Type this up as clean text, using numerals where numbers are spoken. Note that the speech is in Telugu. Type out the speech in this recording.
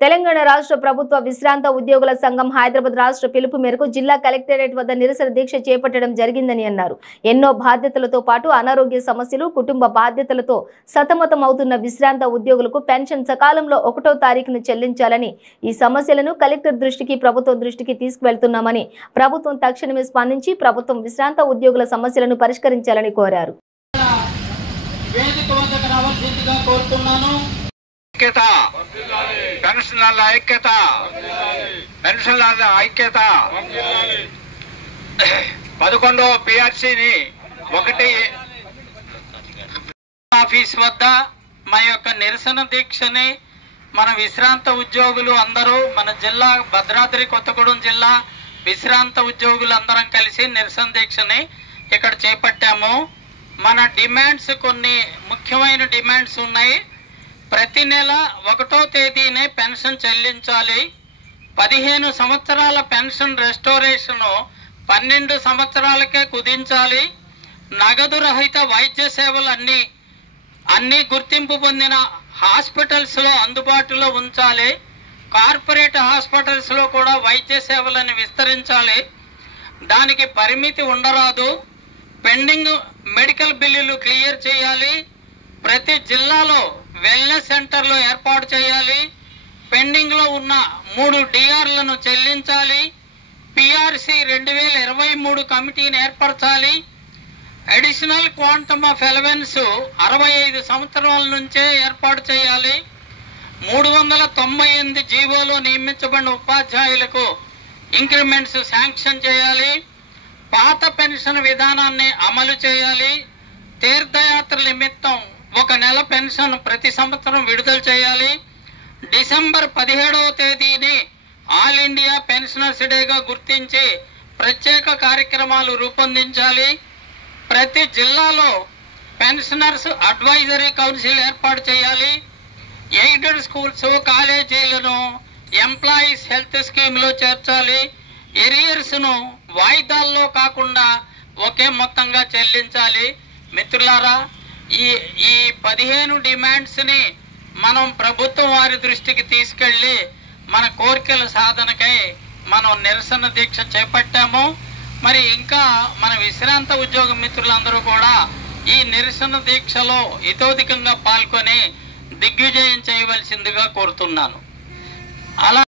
తెలంగాణ రాష్ట్ర ప్రభుత్వ విశ్రాంత ఉద్యోగుల సంఘం హైదరాబాద్ రాష్ట్ర పిలుపు మేరకు జిల్లా కలెక్టరేట్ వద్ద నిరసన దీక్ష చేపట్టడం జరిగిందని అన్నారు. ఎన్నో బాధ్యతలతో పాటు అనారోగ్య సమస్యలు, కుటుంబ బాధ్యతలతో సతమతం అవుతున్న విశ్రాంత ఉద్యోగులకు పెన్షన్ సకాలంలో 1వ తారీఖున చెల్లించాలని, ఈ సమస్యలను కలెక్టర్ దృష్టికి, ప్రభుత్వం దృష్టికి తీసుకువెళ్తున్నామని, ప్రభుత్వం తక్షణమే స్పందించి ప్రభుత్వం విశ్రాంత ఉద్యోగుల సమస్యలను పరిష్కరించాలని కోరారు. పెన్షన్ల ఐక్యత, పెన్షన్ల ఐక్యత. 11వ పిఆర్సీని 1 ఆఫీస్ వద్ద మా యొక్క నిరసన దీక్షని మన విశ్రాంత ఉద్యోగులు అందరూ, మన జిల్లా భద్రాద్రి కొత్తగూడెం జిల్లా విశ్రాంత ఉద్యోగులు అందరం కలిసి నిరసన దీక్షని ఇక్కడ చేపట్టాము. మన డిమాండ్స్, కొన్ని ముఖ్యమైన డిమాండ్స్ ఉన్నాయి. ప్రతి నెల 1వ తేదీనే పెన్షన్ చెల్లించాలి. 15 సంవత్సరాల పెన్షన్ రెస్టోరేషను 12 సంవత్సరాలకే కుదించాలి. నగదు రహిత వైద్య సేవలు అన్ని గుర్తింపు పొందిన హాస్పిటల్స్లో అందుబాటులో ఉంచాలి. కార్పొరేట్ హాస్పిటల్స్లో కూడా వైద్య సేవలను విస్తరించాలి. దానికి పరిమితి ఉండరాదు. పెండింగ్ మెడికల్ బిల్లులు క్లియర్ చేయాలి. ప్రతి జిల్లాలో వెల్నెస్ సెంటర్లు ఏర్పాటు చేయాలి. పెండింగ్లో ఉన్న 3 డిఆర్లను చెల్లించాలి. పిఆర్సి 2023 కమిటీని ఏర్పరచాలి. అడిషనల్ క్వాంటమ్ ఆఫ్ ఎలవెన్స్ 65 సంవత్సరాల నుంచే ఏర్పాటు చేయాలి. 398 జీవోలో నియమించబడిన ఉపాధ్యాయులకు ఇంక్రిమెంట్స్ శాంక్షన్ చేయాలి. పాత పెన్షన్ విధానాన్ని అమలు చేయాలి. తీర్థయాత్ర నిమిత్తం 1 నెల పెన్షన్ ప్రతి సంవత్సరం విడుదల చేయాలి. డిసెంబర్ 17వ తేదీని ఆల్ ఇండియా పెన్షనర్స్ డేగా గుర్తించి ప్రత్యేక కార్యక్రమాలు రూపొందించాలి. ప్రతి జిల్లాలో పెన్షనర్స్ అడ్వైజరీ కౌన్సిల్ ఏర్పాటు చేయాలి. ఎయిడెడ్ స్కూల్స్, కాలేజీలను ఎంప్లాయీస్ హెల్త్ స్కీమ్లో చేర్చాలి. ఎరియర్స్ను వాయిదాల్లో కాకుండా ఒకే మొత్తంగా చెల్లించాలి. మిత్రులారా, ఈ 15 డిమాండ్స్ని మనం ప్రభుత్వం వారి దృష్టికి తీసుకెళ్ళి మన కోరికల సాధనకై మనం నిరసన దీక్ష చేపట్టాము. మరి ఇంకా మన విశ్రాంత ఉద్యోగ మిత్రులందరూ కూడా ఈ నిరసన దీక్షలో ఇతోధికంగా పాల్గొని దిగ్విజయం చేయవలసిందిగా కోరుతున్నాను. అలా